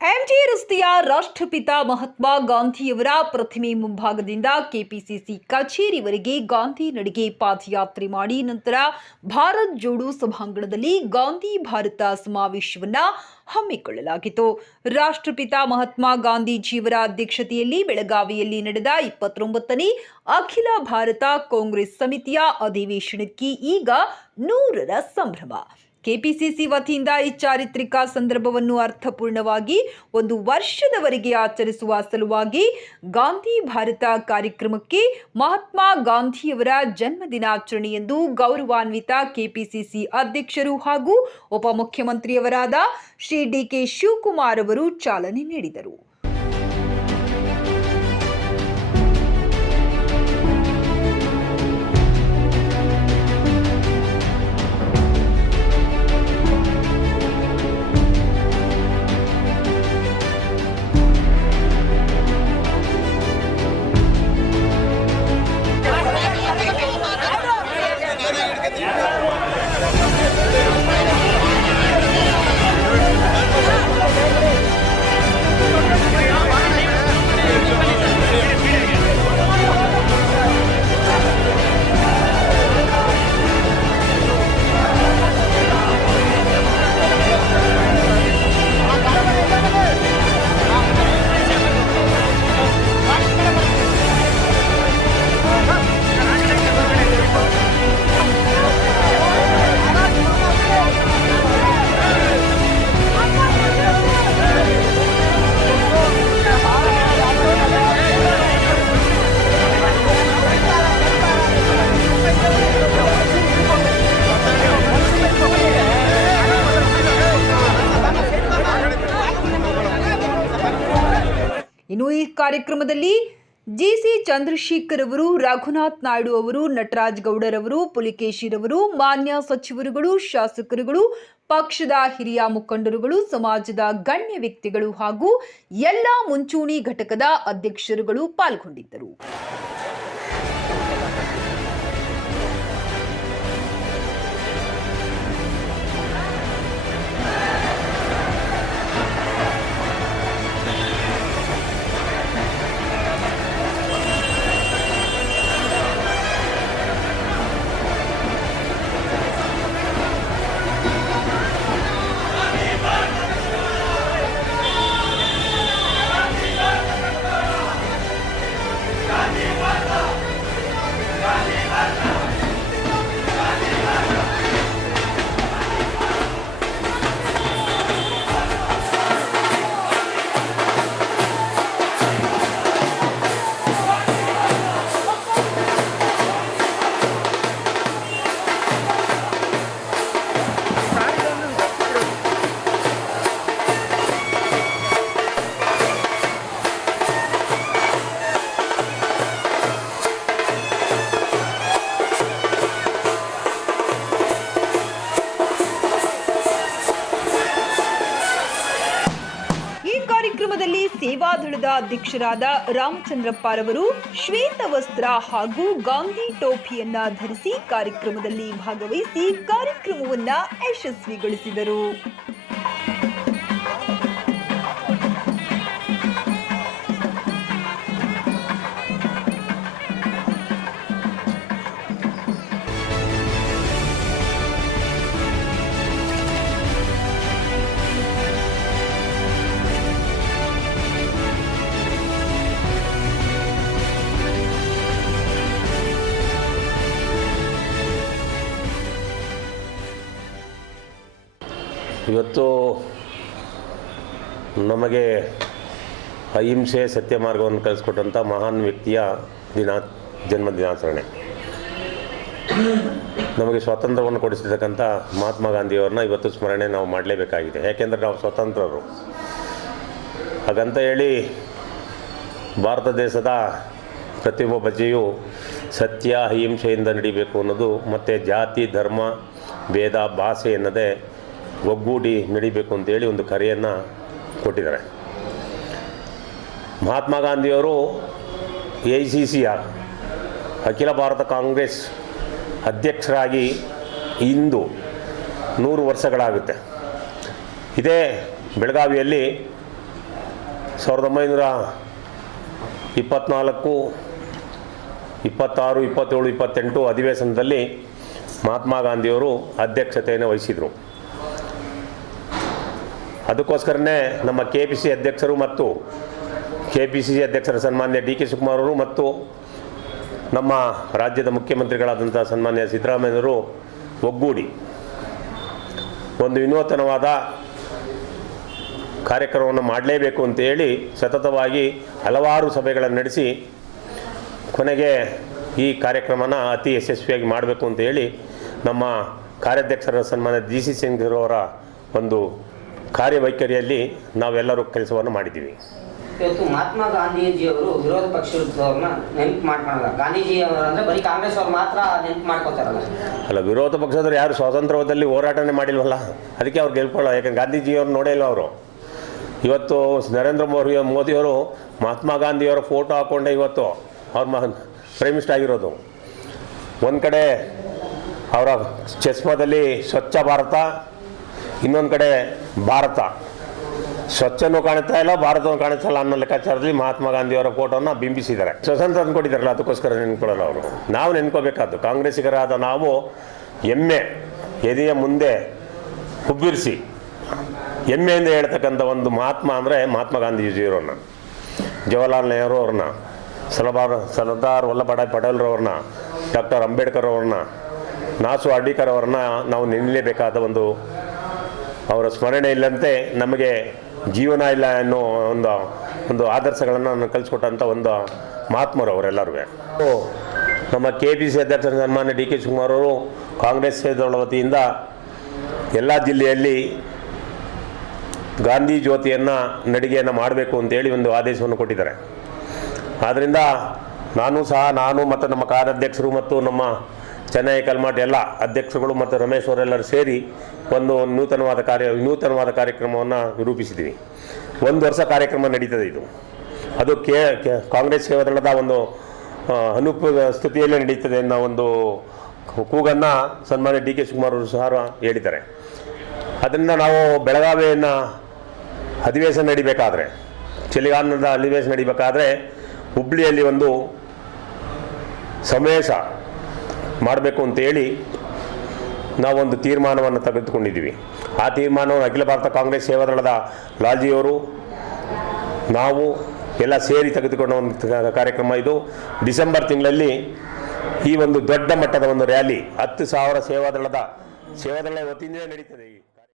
MG ರಸ್ತೆಯ ರಾಷ್ಟ್ರಪಿತ ಮಹಾತ್ಮ ಗಾಂಧಿಯವರ ಪ್ರತಿಮೆ ಮುಂಭಾಗದಿಂದ ಕೆಪಿಸಿಸಿ ಕಚೇರಿವರೆಗೆ ಗಾಂಧಿ ನಡಿಗೆ ಪಾದಯಾತ್ರೆ ಮಾಡಿ ನಂತರ ಭಾರತ್ ಜೋಡೋ ಸಭಾಂಗಣದಲ್ಲಿ ಗಾಂಧಿ ಭಾರತ ಸಮಾವೇಶವನ್ನು ಹಮ್ಮಿಕೊಳ್ಳಲಾಗಿತ್ತು. ರಾಷ್ಟ್ರಪಿತ ಮಹಾತ್ಮ ಗಾಂಧೀಜಿಯವರ ಅಧ್ಯಕ್ಷತೆಯಲ್ಲಿ ಬೆಳಗಾವಿಯಲ್ಲಿ ನಡೆದ ಇಪ್ಪತ್ತೊಂಬತ್ತನೇ ಅಖಿಲ ಭಾರತ ಕಾಂಗ್ರೆಸ್ ಸಮಿತಿಯ ಅಧಿವೇಶನಕ್ಕೆ ಈಗ ನೂರರ ಸಂಭ್ರಮ. ಕೆಪಿಸಿಸಿ ವತಿಯಿಂದ ಈ ಚಾರಿತ್ರಿಕ ಸಂದರ್ಭವನ್ನು ಅರ್ಥಪೂರ್ಣವಾಗಿ ಒಂದು ವರ್ಷದವರೆಗೆ ಆಚರಿಸುವ ಸಲುವಾಗಿ ಗಾಂಧಿ ಭಾರತ ಕಾರ್ಯಕ್ರಮಕ್ಕೆ ಮಹಾತ್ಮ ಗಾಂಧಿಯವರ ಜನ್ಮ ದಿನಾಚರಣೆಯೆಂದು ಗೌರವಾನ್ವಿತ ಕೆಪಿಸಿಸಿ ಅಧ್ಯಕ್ಷರು ಹಾಗೂ ಉಪಮುಖ್ಯಮಂತ್ರಿಯವರಾದ ಶ್ರೀ ಡಿಕೆ ಶಿವಕುಮಾರ್ ಅವರು ಚಾಲನೆ ನೀಡಿದರು. ಇನ್ನು ಈ ಕಾರ್ಯಕ್ರಮದಲ್ಲಿ ಜಿಸಿ ಚಂದ್ರಶೇಖರ್ ಅವರು, ರಘುನಾಥ್ ನಾಯ್ಡು ಅವರು, ನಟರಾಜ್ ಗೌಡರವರು ಪುಲಿಕೇಶಿರವರು ಮಾನ್ಯ ಸಚಿವರುಗಳು, ಶಾಸಕರುಗಳು, ಪಕ್ಷದ ಹಿರಿಯ ಮುಖಂಡರುಗಳು, ಸಮಾಜದ ಗಣ್ಯ ವ್ಯಕ್ತಿಗಳು ಹಾಗೂ ಎಲ್ಲ ಮುಂಚೂಣಿ ಘಟಕದ ಅಧ್ಯಕ್ಷರುಗಳು ಪಾಲ್ಗೊಂಡಿದ್ದರು. ಕಾರ್ಯಕ್ರಮದಲ್ಲಿ ಸೇವಾದಳದ ಅಧ್ಯಕ್ಷರಾದ ರಾಮಚಂದ್ರಪ್ಪರವರು ಶ್ವೇತ ವಸ್ತ್ರ ಹಾಗೂ ಗಾಂಧಿ ಟೋಪಿಯನ್ನ ಧರಿಸಿ ಕಾರ್ಯಕ್ರಮದಲ್ಲಿ ಭಾಗವಹಿಸಿ ಕಾರ್ಯಕ್ರಮವನ್ನ ಯಶಸ್ವಿಗೊಳಿಸಿದರು. ಇವತ್ತು ನಮಗೆ ಅಹಿಂಸೆ ಸತ್ಯ ಮಾರ್ಗವನ್ನು ಕಲಿಸ್ಕೊಟ್ಟಂಥ ಮಹಾನ್ ವ್ಯಕ್ತಿಯ ದಿನಾ, ಜನ್ಮ ದಿನಾಚರಣೆ. ನಮಗೆ ಸ್ವಾತಂತ್ರ್ಯವನ್ನು ಕೊಡಿಸಿರ್ತಕ್ಕಂಥ ಮಹಾತ್ಮ ಗಾಂಧಿಯವ್ರನ್ನ ಇವತ್ತು ಸ್ಮರಣೆ ನಾವು ಮಾಡಲೇಬೇಕಾಗಿದೆ. ಯಾಕೆಂದರೆ ನಾವು ಸ್ವತಂತ್ರರು. ಹಾಗಂತ ಹೇಳಿ ಭಾರತ ದೇಶದ ಪ್ರತಿಯೊಬ್ಬ ಪ್ರಜೆಯು ಸತ್ಯ, ಅಹಿಂಸೆಯಿಂದ ನಡಿಬೇಕು ಅನ್ನೋದು ಮತ್ತು ಜಾತಿ, ಧರ್ಮ, ಭೇದ, ಭಾಷೆ ಎನ್ನದೇ ಒಗ್ಗೂಡಿ ನಡಿಬೇಕು ಅಂತೇಳಿ ಒಂದು ಕರೆಯನ್ನು ಕೊಟ್ಟಿದ್ದಾರೆ. ಮಹಾತ್ಮ ಗಾಂಧಿಯವರು ಎ ಸಿ ಸಿಯ ಅಖಿಲ ಭಾರತ ಕಾಂಗ್ರೆಸ್ ಅಧ್ಯಕ್ಷರಾಗಿ ಇಂದು ನೂರು ವರ್ಷಗಳಾಗುತ್ತೆ. ಇದೇ ಬೆಳಗಾವಿಯಲ್ಲಿ ಸಾವಿರದ ಒಂಬೈನೂರ ಇಪ್ಪತ್ತ್ನಾಲ್ಕು ಇಪ್ಪತ್ತಾರು, ಇಪ್ಪತ್ತೇಳು, ಇಪ್ಪತ್ತೆಂಟು ಅಧಿವೇಶನದಲ್ಲಿ ಮಹಾತ್ಮ ಗಾಂಧಿಯವರು ಅಧ್ಯಕ್ಷತೆಯನ್ನು ವಹಿಸಿದರು. ಅದಕ್ಕೋಸ್ಕರನೇ ನಮ್ಮ ಕೆ ಪಿ ಸಿ ಅಧ್ಯಕ್ಷರು ಮತ್ತು ಕೆ ಪಿ ಸಿ ಸಿ ಅಧ್ಯಕ್ಷರ ಸನ್ಮಾನ್ಯ ಡಿ ಕೆ ಶಿವಕುಮಾರ್ ಅವರು ಮತ್ತು ನಮ್ಮ ರಾಜ್ಯದ ಮುಖ್ಯಮಂತ್ರಿಗಳಾದಂಥ ಸನ್ಮಾನ್ಯ ಸಿದ್ದರಾಮಯ್ಯವರು ಒಗ್ಗೂಡಿ ಒಂದು ವಿನೂತನವಾದ ಕಾರ್ಯಕ್ರಮವನ್ನು ಮಾಡಲೇಬೇಕು ಅಂತ ಹೇಳಿ ಸತತವಾಗಿ ಹಲವಾರು ಸಭೆಗಳನ್ನು ನಡೆಸಿ ಕೊನೆಗೆ ಈ ಕಾರ್ಯಕ್ರಮನ ಅತಿ ಯಶಸ್ವಿಯಾಗಿ ಮಾಡಬೇಕು ಅಂತ ಹೇಳಿ ನಮ್ಮ ಕಾರ್ಯಾಧ್ಯಕ್ಷರ ಸನ್ಮಾನ್ಯ ಜಿ ಸಿ ಸಿಂಗ್ ಅವರ ಒಂದು ಕಾರ್ಯವೈಖರಿಯಲ್ಲಿ ನಾವೆಲ್ಲರೂ ಕೆಲಸವನ್ನು ಮಾಡಿದ್ದೀವಿ. ಇವತ್ತು ಮಹಾತ್ಮ ಗಾಂಧೀಜಿಯವರು ವಿರೋಧ ಪಕ್ಷದವ್ರನ್ನ ನೆನಪು ಮಾಡ್ಕೊಳಲ್ಲ ಗಾಂಧೀಜಿ ಅವರು ಅಂದ್ರೆ ಬರೀ ಕಾಂಗ್ರೆಸ್ ಅವ್ರು ಮಾತ್ರ ನೆನಪು ಮಾಡ್ಕೋತಾರಲ್ಲ. ಅಲ್ಲ ವಿರೋಧ ಪಕ್ಷದವ್ರು ಯಾರು ಸ್ವಾತಂತ್ರ್ಯದಲ್ಲಿ ಹೋರಾಟನೇ ಮಾಡಿಲ್ವಲ್ಲ? ಅದಕ್ಕೆ ಅವ್ರು ಗೆಲ್ಕೊಳ್ಳೋ ಯಾಕಂದ್ರೆ ಗಾಂಧೀಜಿಯವ್ರು ನೋಡೇ ಇಲ್ಲ ಅವರು? ಇವತ್ತು ನರೇಂದ್ರ ಮೋದಿ ಮೋದಿಯವರು ಮಹಾತ್ಮ ಗಾಂಧಿಯವರ ಫೋಟೋ ಹಾಕ್ಕೊಂಡೆ ಇವತ್ತು ಅವ್ರ ಮಹ ಪ್ರೈಮ್ ಮಿನಿಸ್ಟರ್ ಆಗಿರೋದು. ಒಂದು ಕಡೆ ಅವರ ಚಸ್ಮದಲ್ಲಿ ಸ್ವಚ್ಛ ಭಾರತ ಇನ್ನೊಂದು ಕಡೆ ಭಾರತ. ಸ್ವಚ್ಛನೂ ಕಾಣುತ್ತಾ ಇಲ್ಲ ಭಾರತನೂ ಕಾಣಿಸ್ತಾ ಇಲ್ಲ ಅನ್ನೋ ಲೆಕ್ಕಾಚಾರದಲ್ಲಿ ಮಹಾತ್ಮ ಗಾಂಧಿಯವರ ಫೋಟೋನ ಬಿಂಬಿಸಿದ್ದಾರೆ. ಸ್ವತಂತ್ರ ಅಂದ್ಕೊಂಡಿದ್ದಾರಲ್ಲ ಅದಕ್ಕೋಸ್ಕರ ನೆನ್ಕೊಳ್ಳಲ್ಲ ಅವರು. ನಾವು ನೆನ್ಕೋಬೇಕಾದ್ದು, ಕಾಂಗ್ರೆಸ್ಸಿಗರಾದ ನಾವು ಹೆಮ್ಮೆ ಎದೆಯ ಮುಂದೆ ಹುಬ್ಬಿರಿಸಿ ಹೆಮ್ಮೆಯಿಂದ ಹೇಳ್ತಕ್ಕಂಥ ಒಂದು ಮಹಾತ್ಮ ಅಂದರೆ ಮಹಾತ್ಮ ಗಾಂಧೀಜಿಯವರನ್ನ, ಜವಾಹರ್ಲಾಲ್ ನೆಹರು ಅವ್ರನ್ನ, ಸಲಬಾರ್, ಸರ್ದಾರ್ ವಲ್ಲಭಾಯ್ ಪಟೇಲ್ರವ್ರನ್ನ ಡಾಕ್ಟರ್ ಅಂಬೇಡ್ಕರ್ ಅವ್ರನ್ನ ನಾಸು ಅಡ್ಡಿಕರ್ ನಾವು ನೆನಲೇಬೇಕಾದ ಒಂದು ಅವರ ಸ್ಮರಣೆ ಇಲ್ಲಂತೆ ನಮಗೆ ಜೀವನ ಇಲ್ಲ ಅನ್ನೋ ಒಂದು ಒಂದು ಆದರ್ಶಗಳನ್ನು ಕಲಿಸ್ಕೊಟ್ಟಂಥ ಒಂದು ಮಹಾತ್ಮರು ಅವರೆಲ್ಲರೂ ನಮ್ಮ ಕೆ ಪಿ ಸಿ ಅಧ್ಯಕ್ಷ ಸನ್ಮಾನ್ಯ ಡಿ ಕೆ ಶಿವಕುಮಾರ್ ಅವರು ಕಾಂಗ್ರೆಸ್ ಕ್ಷೇತ್ರದ ವತಿಯಿಂದ ಎಲ್ಲ ಜಿಲ್ಲೆಯಲ್ಲಿ ಗಾಂಧಿ ಜ್ಯೋತಿಯನ್ನು ನಡಿಗೆಯನ್ನು ಮಾಡಬೇಕು ಅಂತೇಳಿ ಒಂದು ಆದೇಶವನ್ನು ಕೊಟ್ಟಿದ್ದಾರೆ. ಆದ್ದರಿಂದ ನಾನು ಸಹ ನಾನು ಮತ್ತು ನಮ್ಮ ಕಾರ್ಯಾಧ್ಯಕ್ಷರು ಮತ್ತು ನಮ್ಮ ಚೆನ್ನೈ ಕಲ್ಮಾಟ್ ಎಲ್ಲ ಅಧ್ಯಕ್ಷಗಳು ಮತ್ತು ರಮೇಶ್ ಅವರೆಲ್ಲರೂ ಸೇರಿ ಒಂದು ನೂತನವಾದ ಕಾರ್ಯ ನೂತನವಾದ ಕಾರ್ಯಕ್ರಮವನ್ನು ರೂಪಿಸಿದ್ದೀವಿ ಒಂದು ವರ್ಷ ಕಾರ್ಯಕ್ರಮ ನಡೀತದೆ ಇದು. ಅದು ಕೆ ಕಾಂಗ್ರೆಸ್ ಸೇವಾದಳದ ಒಂದು ಅನುಪ ಸ್ಥಿತಿಯಲ್ಲೇ ನಡೀತದೆ ಅನ್ನೋ ಒಂದು ಕೂಗನ್ನು ಸನ್ಮಾನ್ಯ ಡಿ ಕೆ ಶಿವಕುಮಾರ್ ಅವರು ಸಹ ಹೇಳಿದ್ದಾರೆ. ಅದರಿಂದ ನಾವು ಬೆಳಗಾವಿಯನ್ನು ಅಧಿವೇಶನ ನಡಿಬೇಕಾದ್ರೆ, ಚಳಿಗಾಲದ ಅಧಿವೇಶನ ನಡಿಬೇಕಾದ್ರೆ, ಹುಬ್ಳಿಯಲ್ಲಿ ಒಂದು ಸಮಾವೇಶ ಮಾಡಬೇಕು ಅಂತೇಳಿ ನಾವೊಂದು ತೀರ್ಮಾನವನ್ನು ತೆಗೆದುಕೊಂಡಿದ್ದೀವಿ. ಆ ತೀರ್ಮಾನವನ್ನು ಅಖಿಲ ಭಾರತ ಕಾಂಗ್ರೆಸ್ ಸೇವಾದಳದ ಲಾಲ್ಜಿಯವರು ನಾವು ಎಲ್ಲ ಸೇರಿ ತೆಗೆದುಕೊಂಡ ಒಂದು ಕಾರ್ಯಕ್ರಮ ಇದು. ಡಿಸೆಂಬರ್ ತಿಂಗಳಲ್ಲಿ ಈ ಒಂದು ದೊಡ್ಡ ಮಟ್ಟದ ಒಂದು ರ್ಯಾಲಿ ಹತ್ತು ಸಾವಿರ ಸೇವಾದಳದ ಸೇವಾದಳ ವತಿಯಿಂದಲೇ ನಡೀತದೆ